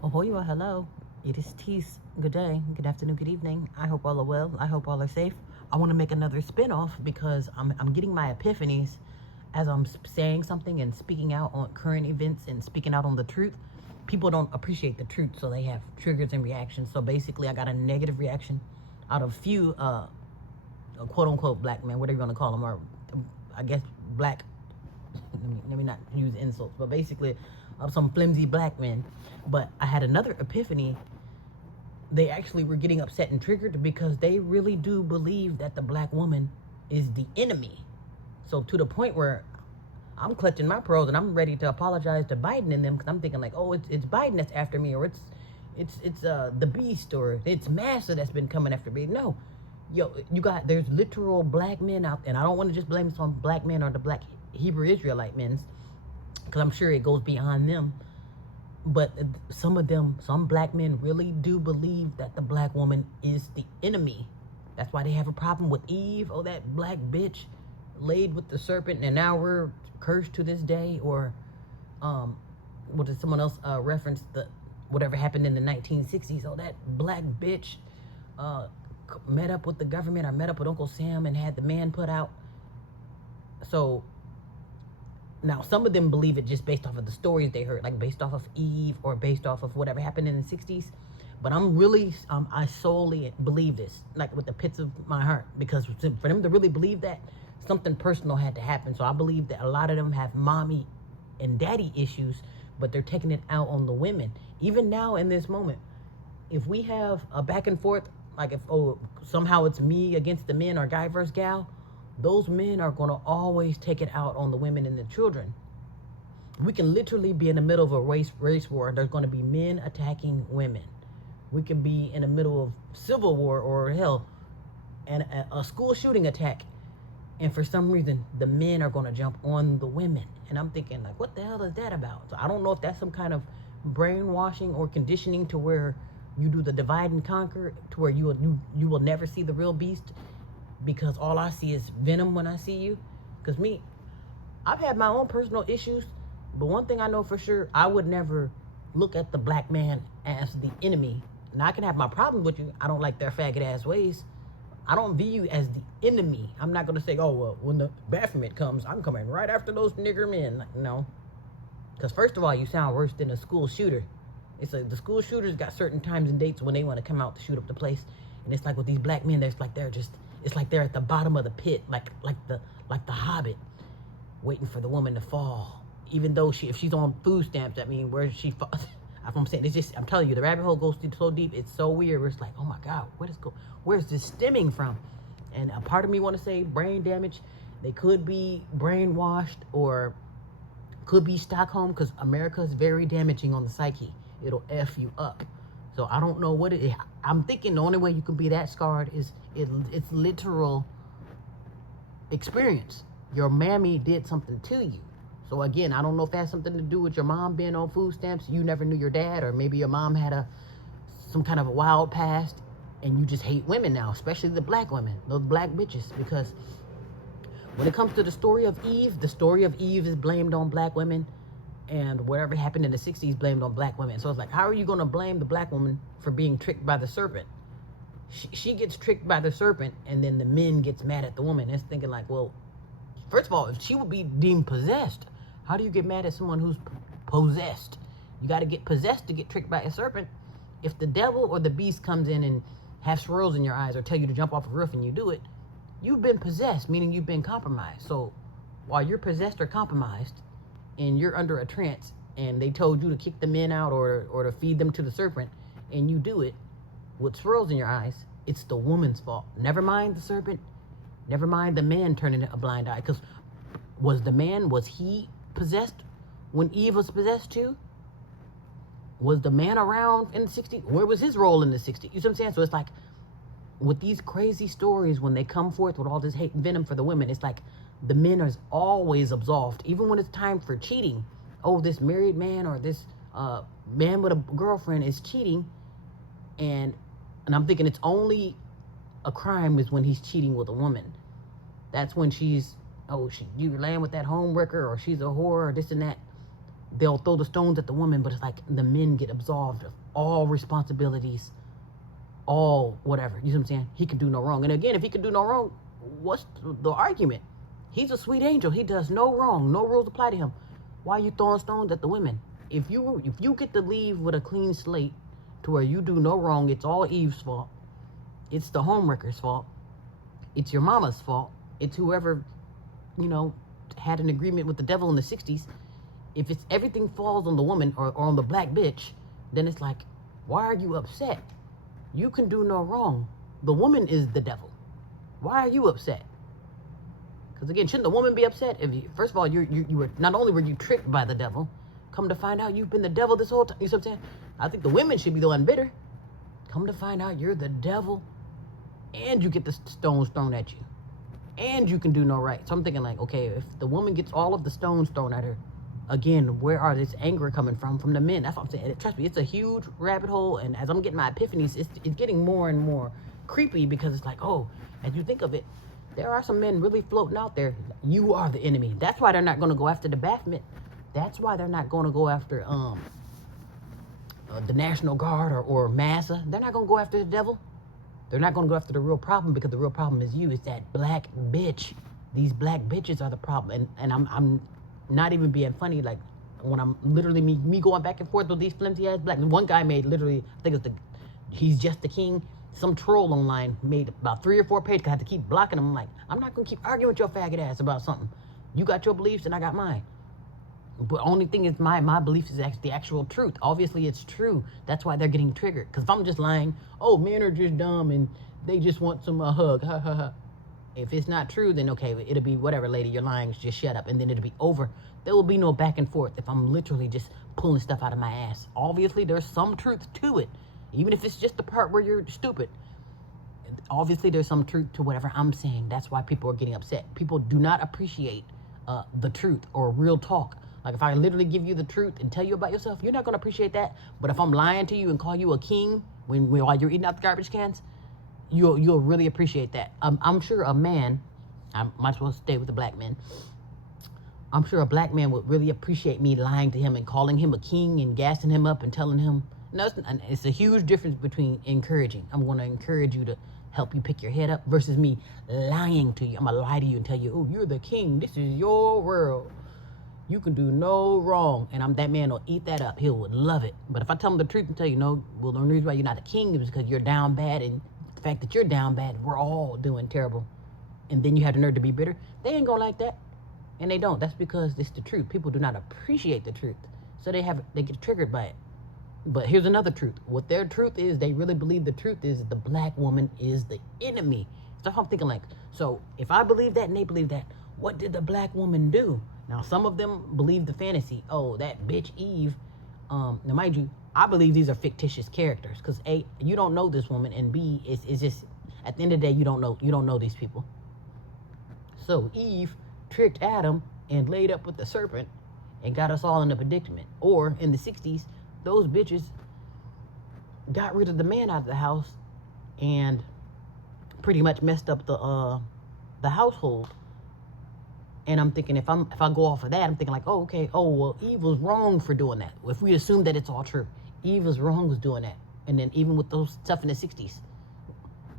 Ahoy, hello. It is Tease. Good day, good afternoon, good evening. I hope all are well. I hope all are safe. I want to make another spin-off because I'm getting my epiphanies as I'm saying something and speaking out on current events and speaking out on the truth. People don't appreciate the truth, so they have triggers and reactions. So basically, I got a negative reaction out of few quote unquote black men, whatever you want to call them, or I guess black. Let me not use insults, but basically, of some flimsy black men. But I had another epiphany. They actually were getting upset and triggered because they really do believe that the black woman is the enemy. So to the point where I'm clutching my pearls and I'm ready to apologize to Biden and them because I'm thinking like, oh, it's Biden that's after me, or it's the beast, or it's Massa that's been coming after me. No, yo, there's literal black men out, and I don't want to just blame some black men or the black Hebrew Israelite men, because I'm sure it goes beyond them. But some black men really do believe that the black woman is the enemy. That's why they have a problem with Eve. Oh, that black bitch laid with the serpent, and now we're cursed to this day. Or, what did someone else reference the whatever happened in the 1960s? Oh, that black bitch met up with the government, or met up with Uncle Sam and had the man put out. So now, some of them believe it just based off of the stories they heard, like based off of Eve or based off of whatever happened in the 60s. But I'm really, I solely believe this, like with the pits of my heart, because for them to really believe that, something personal had to happen. So I believe that a lot of them have mommy and daddy issues, but they're taking it out on the women. Even now in this moment, if we have a back and forth, like if somehow it's me against the men or guy versus gal, those men are going to always take it out on the women and the children. We can literally be in the middle of a race war, and there's going to be men attacking women. We can be in the middle of civil war, or hell, and a school shooting attack, and for some reason the men are going to jump on the women. And I'm thinking, like, what the hell is that about? So I don't know if that's some kind of brainwashing or conditioning to where you do the divide and conquer, to where you will never see the real beast, because all I see is venom when I see you. Because me, I've had my own personal issues, but one thing I know for sure, I would never look at the black man as the enemy. Now, I can have my problems with you. I don't like their faggot ass ways. I don't view you as the enemy. I'm not going to say, oh, well, when the Baphomet comes, I'm coming right after those nigger men. No. Because first of all, you sound worse than a school shooter. It's like the school shooters got certain times and dates when they want to come out to shoot up the place. And it's like with these black men, it's like they're at the bottom of the pit, like the Hobbit, waiting for the woman to fall. Even though if she's on food stamps, I mean, where she fall? I'm saying, it's just, I'm telling you, the rabbit hole goes so deep, it's so weird. Where it's like, oh my God, where's this stemming from? And a part of me want to say brain damage. They could be brainwashed, or could be Stockholm, because America is very damaging on the psyche. It'll F you up. So I don't know what it is. I'm thinking the only way you can be that scarred is it's literal experience. Your mammy did something to you. So again, I don't know if that has something to do with your mom being on food stamps. You never knew your dad, or maybe your mom had some kind of a wild past, and you just hate women now, especially the black women, those black bitches. Because when it comes to the story of Eve is blamed on black women, and whatever happened in the 60s blamed on black women. So it's like, how are you going to blame the black woman for being tricked by the serpent? She gets tricked by the serpent, and then the men gets mad at the woman. It's thinking like, well, first of all, if she would be deemed possessed, how do you get mad at someone who's possessed? You got to get possessed to get tricked by a serpent. If the devil or the beast comes in and has swirls in your eyes, or tell you to jump off a roof and you do it, you've been possessed, meaning you've been compromised. So while you're possessed or compromised, and you're under a trance, and they told you to kick the men out, or to feed them to the serpent, and you do it with swirls in your eyes, it's the woman's fault. Never mind the serpent, never mind the man turning a blind eye. Because was he possessed when Eve was possessed too? Was the man around in the 60s? Where was his role in the 60s? You see what I'm saying? So it's like, with these crazy stories, when they come forth with all this hate and venom for the women, it's like the men are always absolved, even when it's time for cheating. Oh, this married man, or this man with a girlfriend is cheating, and I'm thinking it's only a crime is when he's cheating with a woman. That's when you laying with that home wrecker, or she's a whore, or this and that. they'll throw the stones at the woman, but it's like the men get absolved of all responsibilities, all whatever. You see what I'm saying? He can do no wrong. And again, if he can do no wrong, what's the argument? He's a sweet angel. He does no wrong. No rules apply to him. Why are you throwing stones at the women? If you get to leave with a clean slate to where you do no wrong, it's all Eve's fault. It's the homewrecker's fault. It's your mama's fault. It's whoever, had an agreement with the devil in the 60s. If it's everything falls on the woman or on the black bitch, then it's like, why are you upset? You can do no wrong. The woman is the devil. Why are you upset? Because again, shouldn't the woman be upset? If first of all, you were not only were you tricked by the devil, come to find out you've been the devil this whole time. You see what I'm saying? I think the women should be the one bitter. Come to find out you're the devil, and you get the stones thrown at you, and you can do no right. So I'm thinking like, okay, if the woman gets all of the stones thrown at her, again, where are this anger coming from? From the men. That's what I'm saying. Trust me, it's a huge rabbit hole, and as I'm getting my epiphanies, it's getting more and more creepy because it's like, oh, as you think of it, there are some men really floating out there. You are the enemy. That's why they're not going to go after the Baphomet. That's why they're not going to go after the National Guard or Massa. They're not going to go after the devil. They're not going to go after the real problem, because the real problem is you. It's that black bitch. These black bitches are the problem. And I'm not even being funny. Like when I'm literally me going back and forth with these flimsy ass black. One guy made literally, I think it's He's Just the King. Some troll online made about 3 or 4 pages. I had to keep blocking him. I'm like, I'm not going to keep arguing with your faggot ass about something. You got your beliefs and I got mine. But only thing is my belief is actually the actual truth. Obviously, it's true. That's why they're getting triggered. Because if I'm just lying, oh, men are just dumb and they just want some hug. Ha, ha, ha. If it's not true, then okay, it'll be whatever, lady, you're lying. Just shut up. And then it'll be over. There will be no back and forth if I'm literally just pulling stuff out of my ass. Obviously, there's some truth to it. Even if it's just the part where you're stupid. Obviously, there's some truth to whatever I'm saying. That's why people are getting upset. People do not appreciate the truth or real talk. Like if I literally give you the truth and tell you about yourself, you're not going to appreciate that. But if I'm lying to you and call you a king while you're eating out the garbage cans, you'll really appreciate that. I'm sure a man, I might as well stay with the black men. I'm sure a black man would really appreciate me lying to him and calling him a king and gassing him up and telling him. No, it's a huge difference between encouraging. I'm going to encourage you to help you pick your head up versus me lying to you. I'm going to lie to you and tell you, oh, you're the king. This is your world. You can do no wrong. And that man will eat that up. He would love it. But if I tell him the truth and tell you, no, well, the only reason why you're not a king is because you're down bad. And the fact that you're down bad, we're all doing terrible. And then you have the nerve to be bitter. They ain't going to like that. And they don't. That's because it's the truth. People do not appreciate the truth. So they get triggered by it. But here's another truth. What their truth is, they really believe the truth is that the black woman is the enemy. So I'm thinking like, so if I believe that and they believe that, what did the black woman do? Now, some of them believe the fantasy. Oh, that bitch Eve. Now, mind you, I believe these are fictitious characters. Because A, you don't know this woman. And B, it's just, at the end of the day, you don't know these people. So Eve tricked Adam and laid up with the serpent and got us all in a predicament. Or in the 60s, those bitches got rid of the man out of the house and pretty much messed up the household. And I'm thinking, if I go off of that, I'm thinking like, oh, okay, oh, well, Eve was wrong for doing that. If we assume that it's all true, Eve was wrong was doing that. And then even with those stuff in the 60s,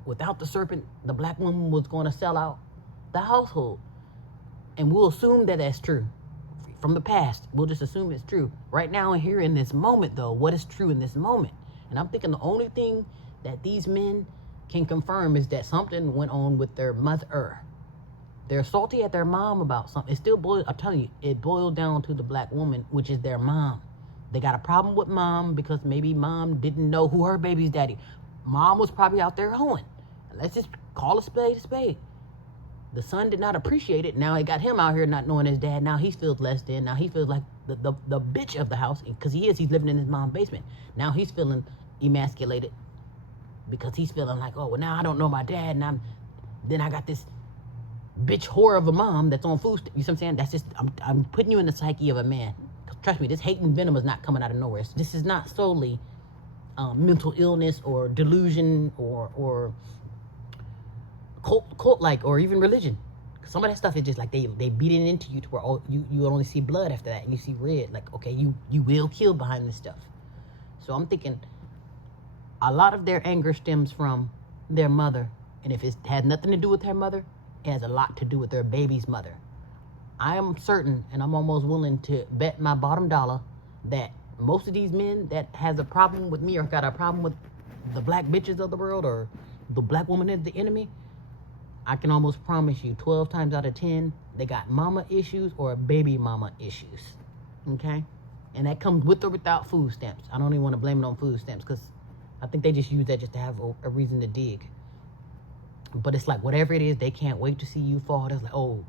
without the serpent, the black woman was going to sell out the household. And we'll assume that that's true. From the past, we'll just assume it's true. Right now and here in this moment, though, what is true in this moment? And I'm thinking the only thing that these men can confirm is that something went on with their mother. They're salty at their mom about something. It still boils, I'm telling you, it boils down to the black woman, which is their mom. They got a problem with mom because maybe mom didn't know who her baby's daddy. Mom was probably out there hoeing. Let's just call a spade a spade. The son did not appreciate it. Now it got him out here not knowing his dad. Now he feels less than. Now he feels like the bitch of the house because he's living in his mom's basement. Now he's feeling emasculated because he's feeling like, oh, well, now I don't know my dad. And then I got this bitch whore of a mom that's on food. You see what I'm saying? That's just, I'm putting you in the psyche of a man. Trust me, this hate and venom is not coming out of nowhere. This is not solely mental illness or delusion or cult-like or even religion. Some of that stuff is just like they beat it into you to where you only see blood after that, and you see red. Like, okay, you will kill behind this stuff. So I'm thinking a lot of their anger stems from their mother, and if it has nothing to do with their mother, it has a lot to do with their baby's mother. I am certain, and I'm almost willing to bet my bottom dollar that most of these men that has a problem with me or got a problem with the black bitches of the world or the black woman is the enemy, I can almost promise you 12 times out of 10, they got mama issues or baby mama issues, okay? And that comes with or without food stamps. I don't even want to blame it on food stamps because I think they just use that just to have a reason to dig. But it's like whatever it is, they can't wait to see you fall. It's like, oh,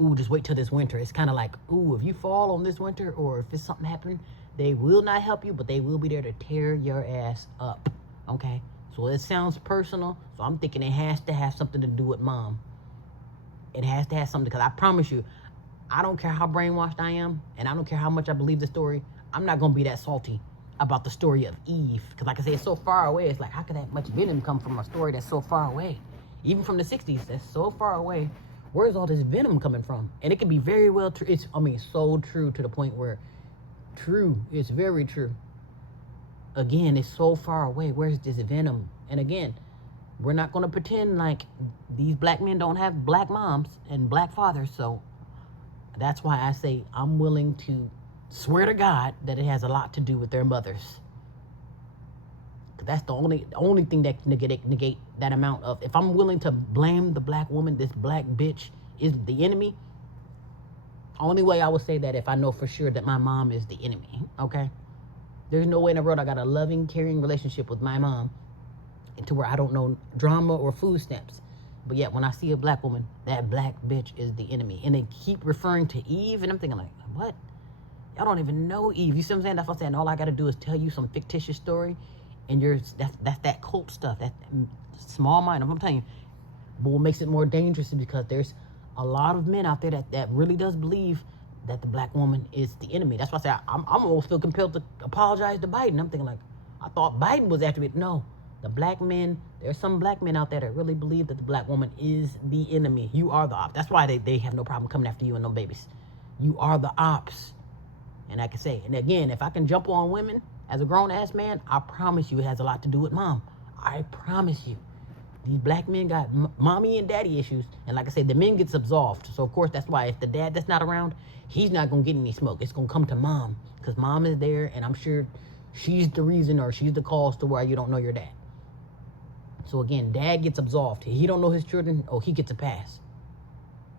ooh, just wait till this winter. It's kind of like, ooh, if you fall on this winter or if it's something happening, they will not help you, but they will be there to tear your ass up, okay? So it sounds personal, so I'm thinking it has to have something to do with mom. It has to have something, because I promise you, I don't care how brainwashed I am, and I don't care how much I believe the story, I'm not going to be that salty about the story of Eve. Because like I said, it's so far away. It's like, how could that much venom come from a story that's so far away? Even from the 60s, that's so far away. Where's all this venom coming from? And it can be very well true. It's so true to the point where it's very true. Again, it's so far away. Where's this venom? And again, we're not going to pretend like these black men don't have black moms and black fathers. So that's why I say I'm willing to swear to God that it has a lot to do with their mothers. Because that's the only thing that can negate that amount of... If I'm willing to blame the black woman, this black bitch is the enemy, only way I would say that if I know for sure that my mom is the enemy, okay? There's no way in the world I got a loving, caring relationship with my mom to where I don't know drama or food stamps. But yet, when I see a black woman, that black bitch is the enemy. And they keep referring to Eve, and I'm thinking like, what? Y'all don't even know Eve. You see what I'm saying? That's what I'm saying. All I got to do is tell you some fictitious story, and that's that cult stuff, that small mind. I'm telling you. But what makes it more dangerous is because there's a lot of men out there that really does believe that the black woman is the enemy. That's why I say I'm almost feel compelled to apologize to Biden. I'm thinking like, I thought Biden was after it. No, the black men, there's some black men out there that really believe that the black woman is the enemy. You are the ops. That's why they have no problem coming after you and no babies. You are the ops. And I can say, and again, if I can jump on women as a grown-ass man, I promise you it has a lot to do with mom. I promise you. These black men got mommy and daddy issues. And like I said, the men gets absolved. So, of course, that's why if the dad that's not around, he's not going to get any smoke. It's going to come to mom. Because mom is there, and I'm sure she's the reason or she's the cause to why you don't know your dad. So, again, dad gets absolved. He don't know his children, he gets a pass.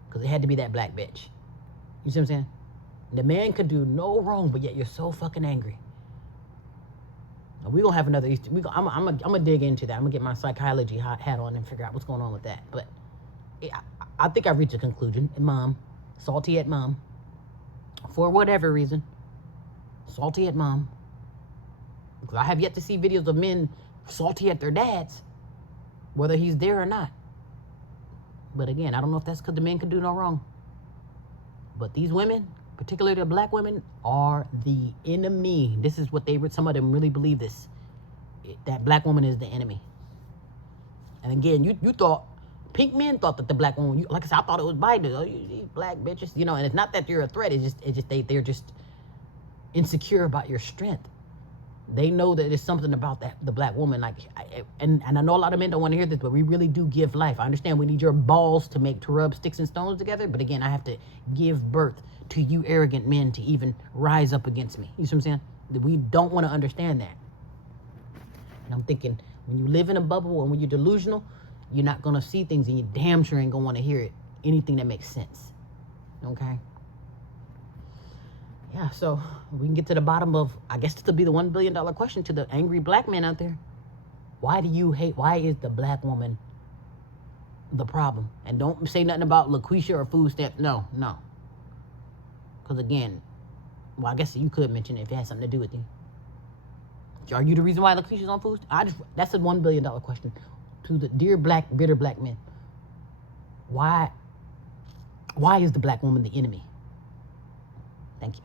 Because it had to be that black bitch. You see what I'm saying? The man could do no wrong, but yet you're so fucking angry. We're going to have another Easter. I'm going to dig into that. I'm going to get my psychology hat on and figure out what's going on with that. But I think I've reached a conclusion. Mom, salty at mom. For whatever reason. Salty at mom. Because I have yet to see videos of men salty at their dads. Whether he's there or not. But again, I don't know if that's because the men could do no wrong. But these women, particularly the black women, are the enemy. This is what some of them really believe this. That black woman is the enemy. And again, you thought, pink men thought that the black woman, like I said, I thought it was Biden. Oh, these black bitches, and it's not that you're a threat. It's just they're just insecure about your strength. They know that there's something about the black woman. And I know a lot of men don't want to hear this, but we really do give life. I understand we need your balls to rub sticks and stones together. But again, I have to give birth to you arrogant men to even rise up against me. You see what I'm saying? We don't want to understand that. And I'm thinking, when you live in a bubble and when you're delusional, you're not going to see things, and you damn sure ain't going to want to hear it. Anything that makes sense. Okay? Yeah, so we can get to the bottom of, I guess this will be the $1 billion question to the angry black men out there. Why do you hate, why is the black woman the problem? And don't say nothing about LaQuisha or food stamp. No. Because again, well, I guess you could mention it if it has something to do with you. Are you the reason why LaQuisha's on food? That's a $1 billion question to the dear black, bitter black men. Why is the black woman the enemy? Thank you.